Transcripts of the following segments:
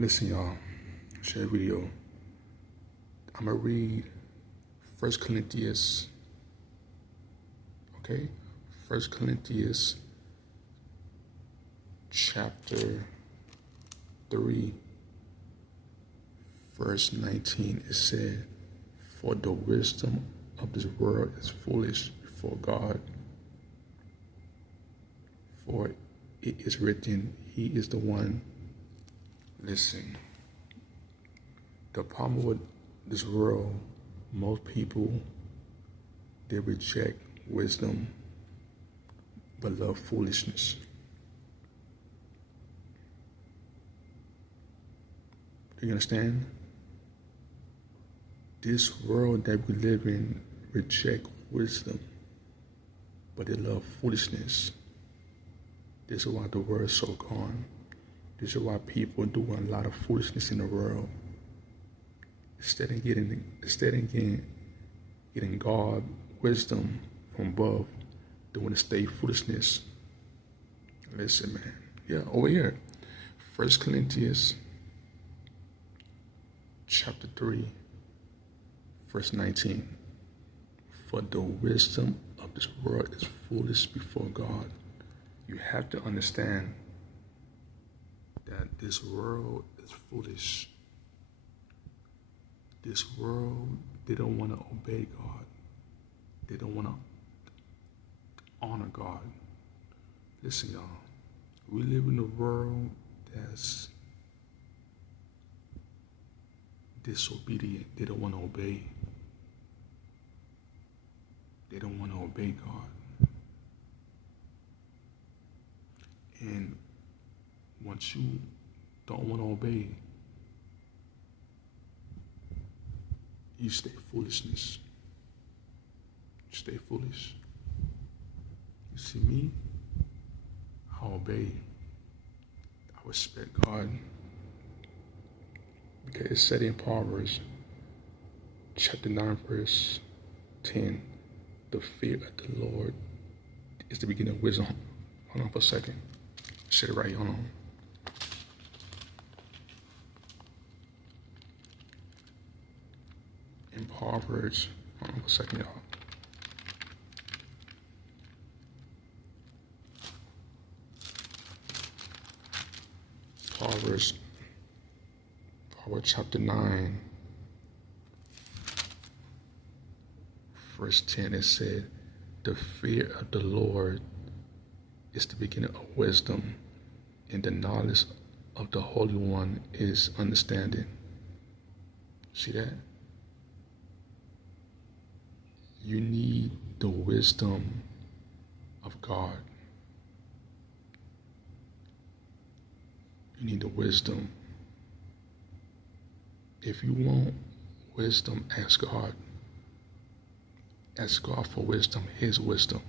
Listen, y'all, share video. I'm going to read 1 Corinthians, okay? 1 Corinthians chapter 3, verse 19. It said, "For the wisdom of this world is foolish before God. For it is written, He is the one." Listen, the problem with this world, most people, they reject wisdom but love foolishness. Do you understand? This world that we live in reject wisdom, but they love foolishness. This is why the world is so gone. This is why people are doing a lot of foolishness in the world. Instead of getting God wisdom from above, they want to stay foolishness. Listen, man. Yeah, over here. 1 Corinthians chapter 3, verse 19. "For the wisdom of this world is foolish before God." You have to understand that this world is foolish. This world, they don't want to obey God. They don't want to honor God. Listen, y'all. We live in a world that's disobedient. They don't want to obey. They don't want to obey God. And once you don't want to obey, you stay foolishness. You stay foolish. You see me, I obey. I respect God. Because it said in Proverbs chapter 9, verse 10, "The fear of the Lord is the beginning of wisdom." Hold on for a second. I said it right. Hold on. In Proverbs, hold on for a second, y'all. Proverbs chapter 9, verse 10, it said, "The fear of the Lord is the beginning of wisdom, and the knowledge of the Holy One is understanding." See that? You need the wisdom of God. You need the wisdom. If you want wisdom, ask God. Ask God for wisdom, His wisdom.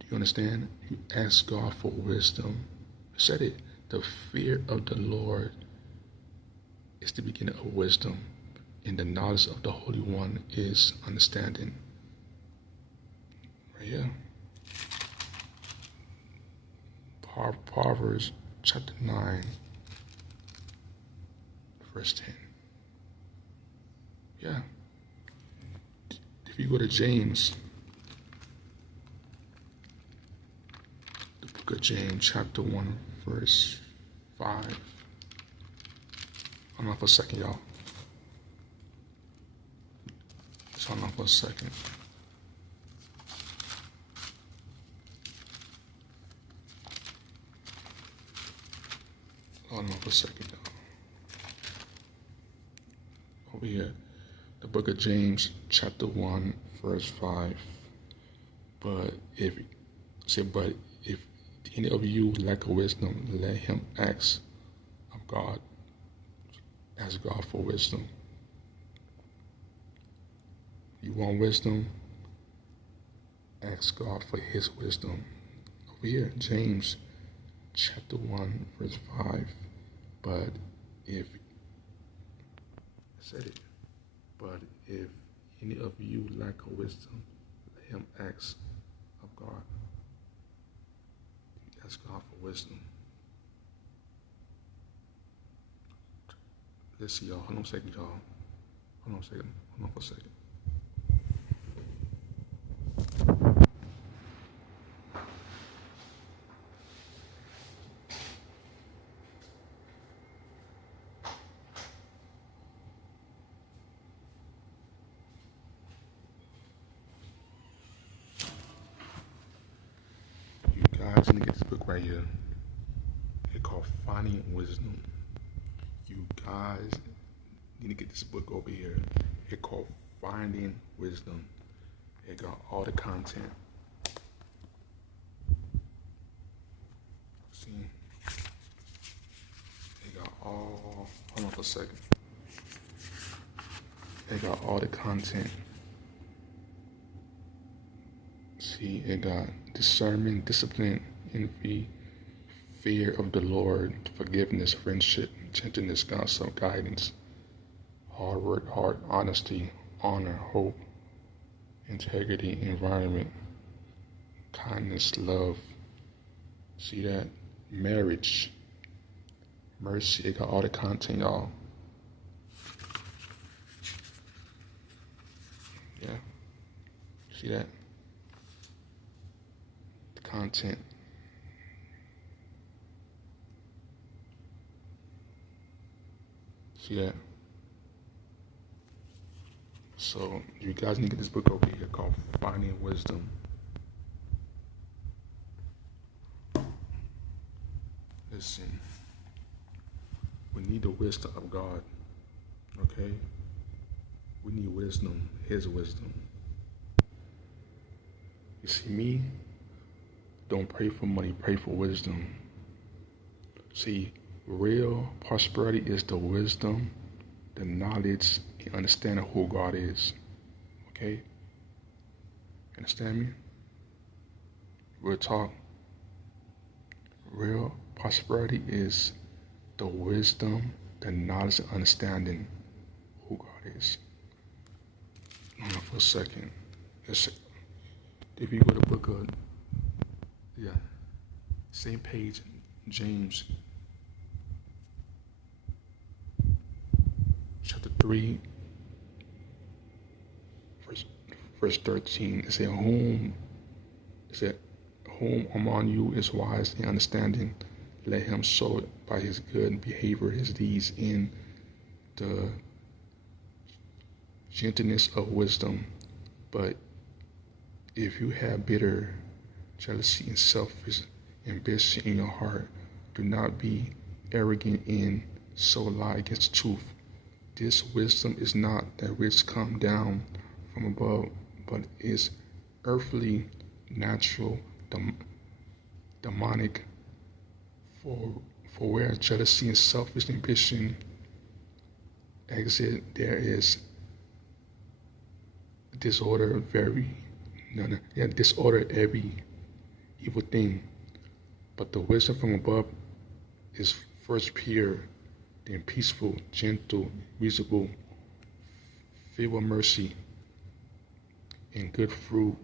Do you understand? You ask God for wisdom. I said it. The fear of the Lord is the beginning of wisdom, and the knowledge of the Holy One is understanding. Right here. Proverbs chapter 9, verse 10. Yeah. If you go to James, the book of James, chapter 1, verse 5. Hold on for a second, y'all. Just hold on for a second. Hold on for a second, y'all. Over here, the book of James, chapter 1, verse 5. But if any of you lack of wisdom, let him ask of God. Ask God for wisdom. You want wisdom? Ask God for His wisdom. Over here, James chapter 1, verse 5. But if any of you lack of wisdom, let him ask of God. Ask God for wisdom. Let's see, y'all. Hold on a second, y'all. Hold on a second. Hold on for a second. You guys need to get this book right here. It's called Finding Wisdom. You guys need to get this book over here. It's called Finding Wisdom. It got all the content. See? It got all, hold on for a second. It got all the content. See, it got discernment, discipline, envy, fear of the Lord, forgiveness, friendship, gentleness, counsel, guidance, hard work, heart, honesty, honor, hope, integrity, environment, kindness, love. See that? Marriage, mercy. It got all the content, y'all. Yeah. See that? The content. See that? So you guys need to get this book over here called Finding Wisdom. Listen, we need the wisdom of God, okay? We need wisdom, His wisdom. You see, me, don't pray for money, pray for wisdom. See, real prosperity is the wisdom, the knowledge, and understanding who God is, okay? Understand me? Real talk. Real prosperity is the wisdom, the knowledge, and understanding who God is. Hold on for a second. If you go to the book of, same page, James, chapter 3, verse 13, it said, whom among you is wise and understanding, let him show it by his good behavior, his deeds, in the gentleness of wisdom. But if you have bitter jealousy and selfish ambition in your heart, do not be arrogant and so lie against the truth. This wisdom is not that which come down from above, but is earthly, natural, demonic. For where jealousy and selfish ambition exist, there is disorder every evil thing. But the wisdom from above is first pure, then peaceful, gentle, reasonable, filled with mercy and good fruit,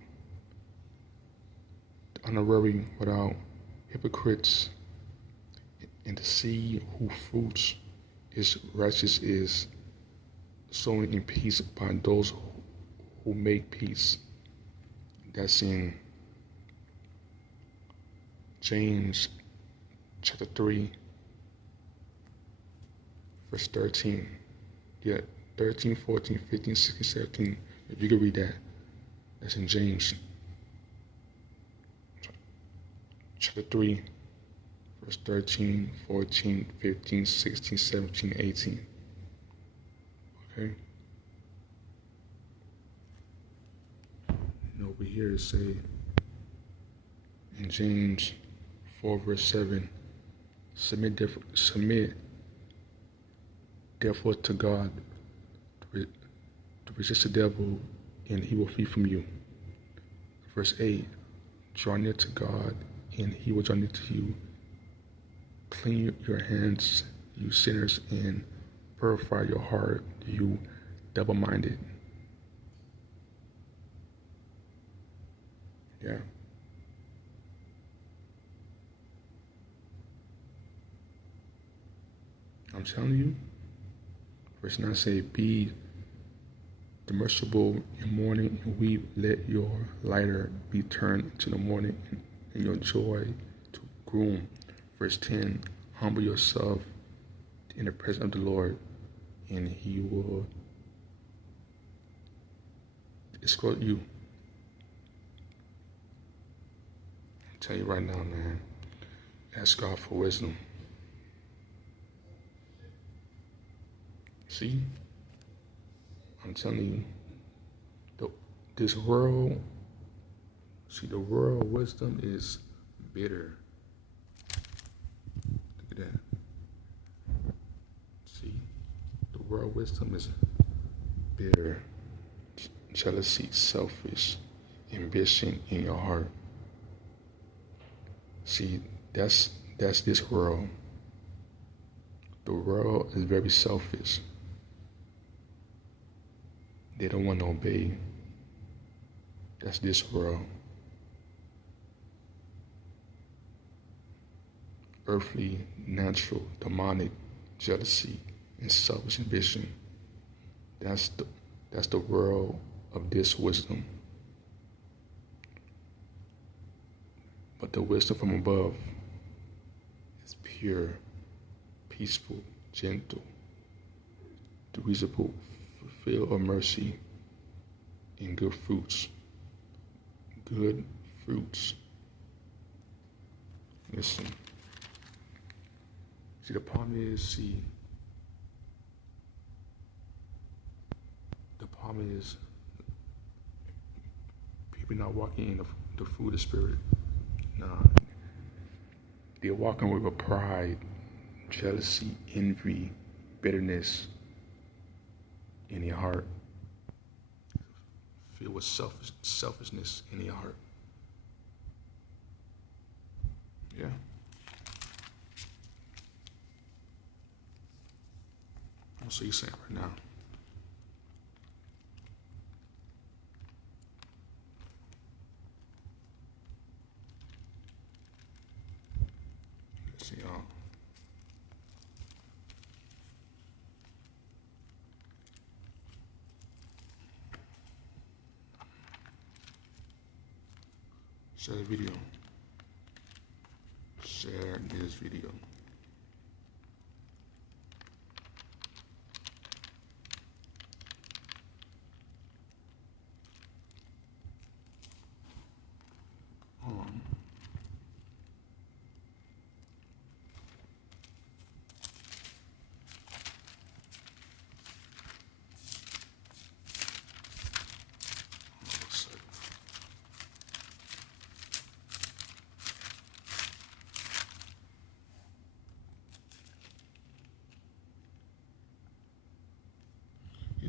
honorary, without hypocrites, and the seed whose fruits is righteous is sown in peace by those who make peace. That's in James chapter 3, verse 13. 13, 14, 15, 16, 17. If you can read that, that's in James chapter 3, verse 13, 14, 15, 16, 17, 18. Okay? And over here it say in James 4, verse 7, submit therefore to God, to resist the devil, and he will flee from you. Verse 8, draw near to God, and he will draw near to you. Clean your hands, you sinners, and purify your heart, you double-minded. Yeah. I'm telling you, Verse 9 say, be demonstrable in mourning and weep. Let your lighter be turned into the morning and your joy to gloom. Verse 10, humble yourself in the presence of the Lord, and he will escort you. I'll tell you right now, man, ask God for wisdom. See, I'm telling you, this world, the world wisdom is bitter. Look at that. See, the world wisdom is bitter. Jealousy, selfish, ambition in your heart. See, that's this world. The world is very selfish. They don't want to obey. That's this world. Earthly, natural, demonic, jealousy, and selfish ambition. That's the world of this wisdom. But the wisdom from above is pure, peaceful, gentle, reasonable, full of mercy, and good fruits. Good fruits. Listen. See, the problem is, people not walking in the fruit of the Spirit. Nah, they're walking with a pride, jealousy, envy, bitterness in their heart. Filled with selfishness in their heart. Yeah. That's what you're saying right now. Let's see, y'all. Share the video. Share this video.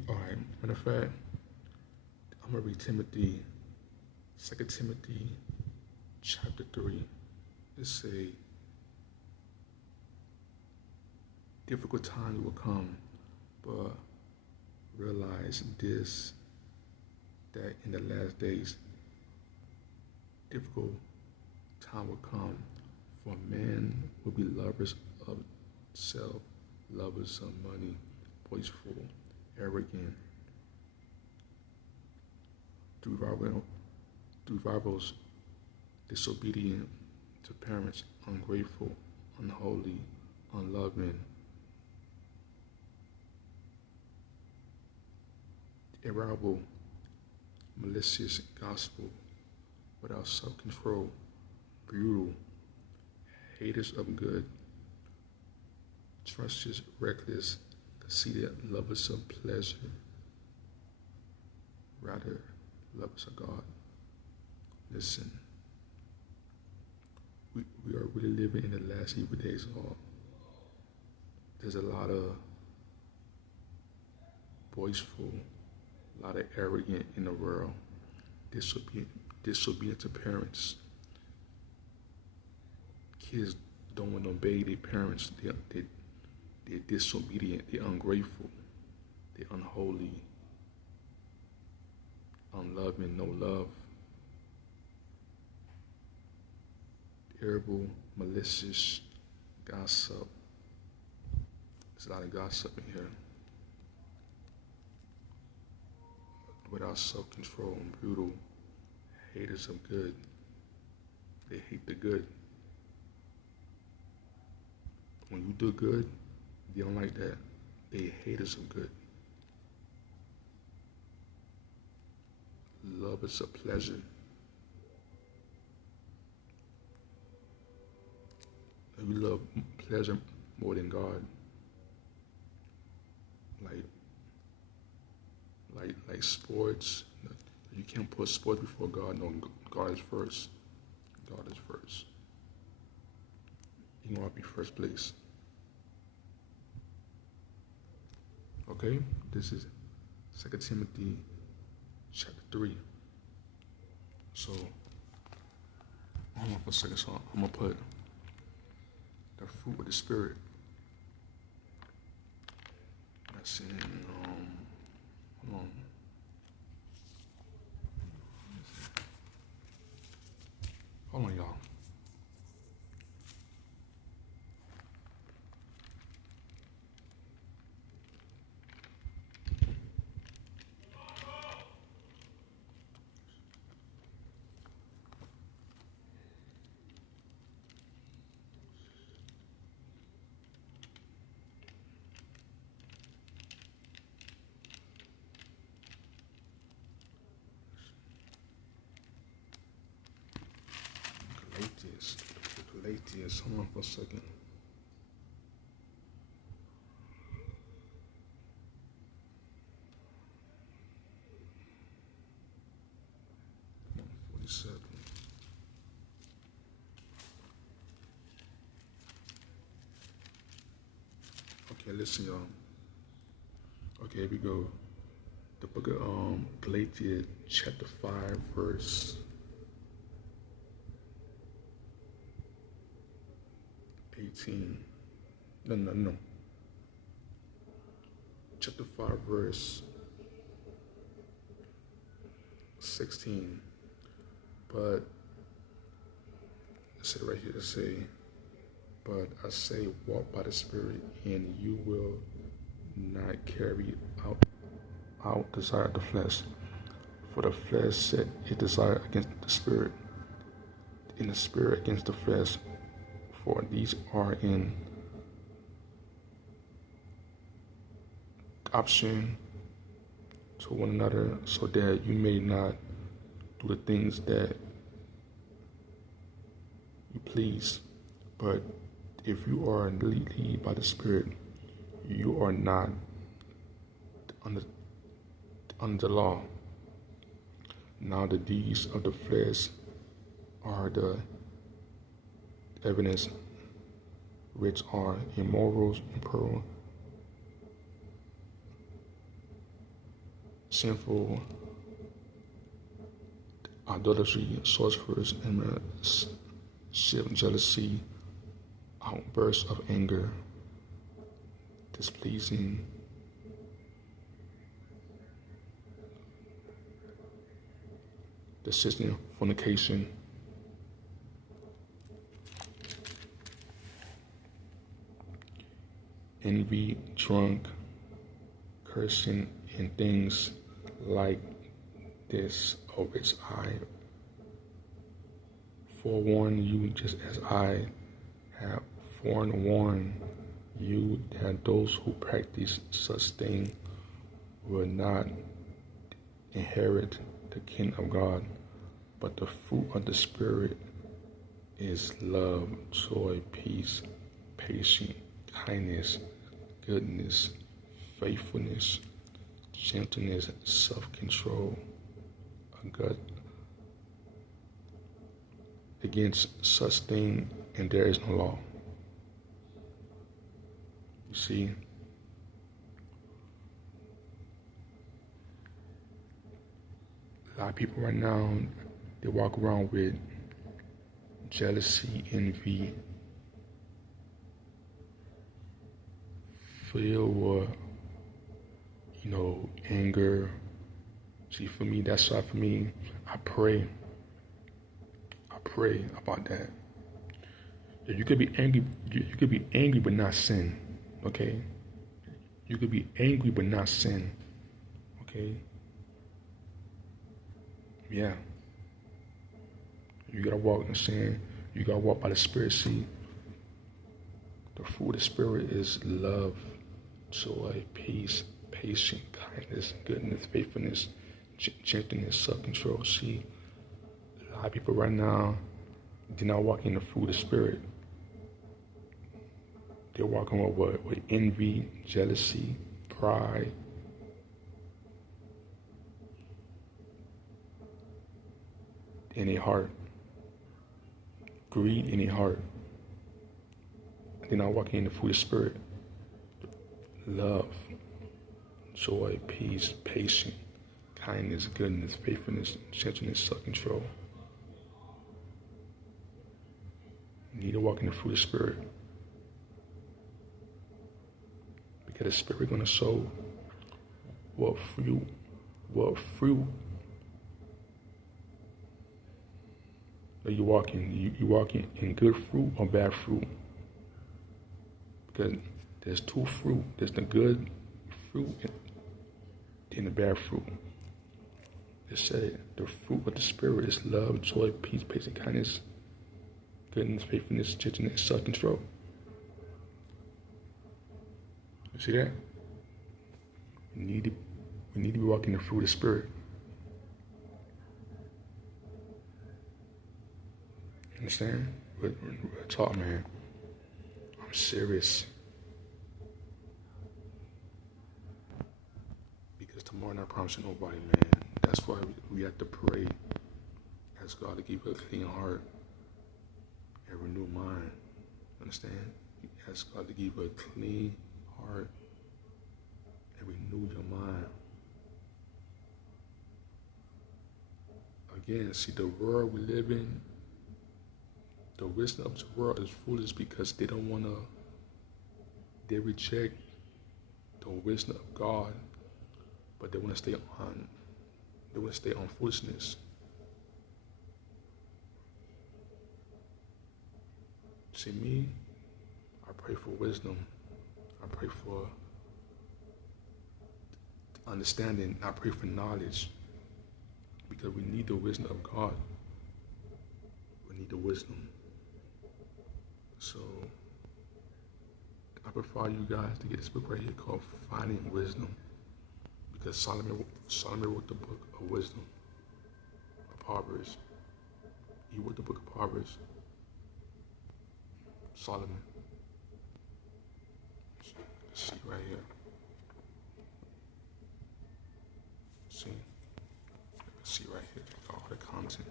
All right, matter of fact, I'm going to read Timothy, 2 Timothy chapter 3. It's a difficult time will come, but realize this, that in the last days, difficult time will come, for men will be lovers of self, lovers of money, boastful, arrogant, rivals, disobedient to parents, ungrateful, unholy, unloving, irritable, malicious, gospel, without self-control, brutal, haters of good, treacherous, reckless, conceited, lovers of pleasure, rather lovers of God. Listen, we are really living in the last evil days. There's a lot of boastful, a lot of arrogant in the world, disobedient to parents. Kids don't want to obey their parents. They're disobedient, they're ungrateful, they're unholy, unloving, no love, irritable, malicious, gossip. There's a lot of gossip in here. without self-control and brutal, haters of good. They hate the good. When you do good, they don't like that. They haters of good. Love is a pleasure. You love pleasure more than God. Like sports. You can't put sports before God. No, God is first. God is first. You want to be first place. Okay? This is 2 Timothy chapter 3. So, hold on for a second. So I'm going to put the fruit of the Spirit. That's in, hold on. Hold on, y'all. Galatians, hold on for a second. Come on, 47. Okay, listen, y'all. Okay, here we go. The book of Galatians, chapter 5, verse 18. No. Chapter 5, verse 16. But it said right here, it say, but I say, walk by the Spirit, and you will not carry out desire of the flesh. For the flesh set its desire against the Spirit, and the Spirit against the flesh. For these are in option to one another, so that you may not do the things that you please. But if you are led by the Spirit, you are not under the law. Now the deeds of the flesh are the evidence, which are immoral, impure, sinful, idolatry, sorcery, jealousy, outbursts of anger, displeasing, dissension, fornication, envy, drunk, cursing, and things like this, of which I forewarn you, just as I have forewarned you, that those who practice such things will not inherit the kingdom of God. But the fruit of the Spirit is love, joy, peace, patience, kindness, goodness, faithfulness, gentleness, self-control. Against such thing, and there is no law. You see, a lot of people right now, they walk around with jealousy, envy, fear, or anger. See, for me, that's why for me, I pray about that. You could be angry. You could be angry but not sin. Okay. You could be angry but not sin. Okay. Yeah. You gotta walk in sin. You gotta walk by the Spirit. See, the fruit of the Spirit is love, joy, peace, patience, kindness, goodness, faithfulness, gentleness, self-control. See, a lot of people right now, they're not walking in the fruit of the Spirit. They're walking with what? With envy, jealousy, pride. In their heart. Greed in their heart. They're not walking in the fruit of the Spirit. Love, joy, peace, patience, kindness, goodness, faithfulness, gentleness, self-control. You need to walk in the fruit of the Spirit. Because the Spirit gonna show what fruit that you walk in. You walk in good fruit or bad fruit. Because there's two fruit. There's the good fruit and the bad fruit. It said the fruit of the Spirit is love, joy, peace, patience, kindness, goodness, faithfulness, gentleness, self-control. You see that? We need to be walking the fruit of the Spirit. Understand? Real talk, man. I'm serious. Because tomorrow not promising nobody, man. That's why we have to pray. Ask God to give you a clean heart and renew mind. Understand? Ask God to give you a clean heart and renew your mind. Again, see, the world we live in, the wisdom of the world is foolish because they reject the wisdom of God, but they want to stay on foolishness. See me, I pray for wisdom. I pray for understanding. I pray for knowledge. Because we need the wisdom of God. We need the wisdom. So I prefer you guys to get this book right here called Finding Wisdom. Because Solomon wrote the book of wisdom, of Proverbs. He wrote the book of Proverbs. Solomon. See right here. See right here, all the content.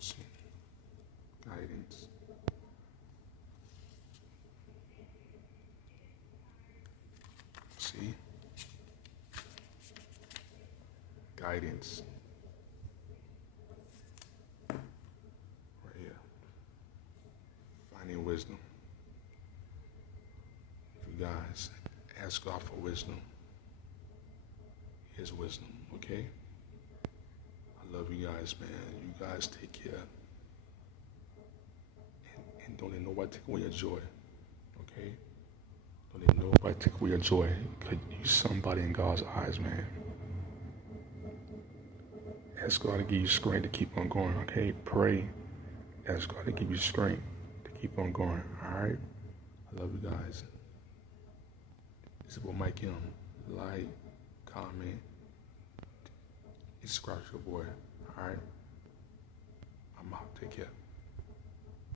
See, guidance. See, guidance. Right here. Finding wisdom. You guys, ask God for wisdom. His wisdom, okay? I love you guys, man. You guys take care. And don't let nobody take away your joy, okay? Don't let nobody take away your joy. Because you're somebody in God's eyes, man. Ask God to give you strength to keep on going, okay? Pray. Ask God to give you strength to keep on going, all right? I love you guys. This is what Mike M. Like, comment, and subscribe to your boy. All right? I'm out. Take care.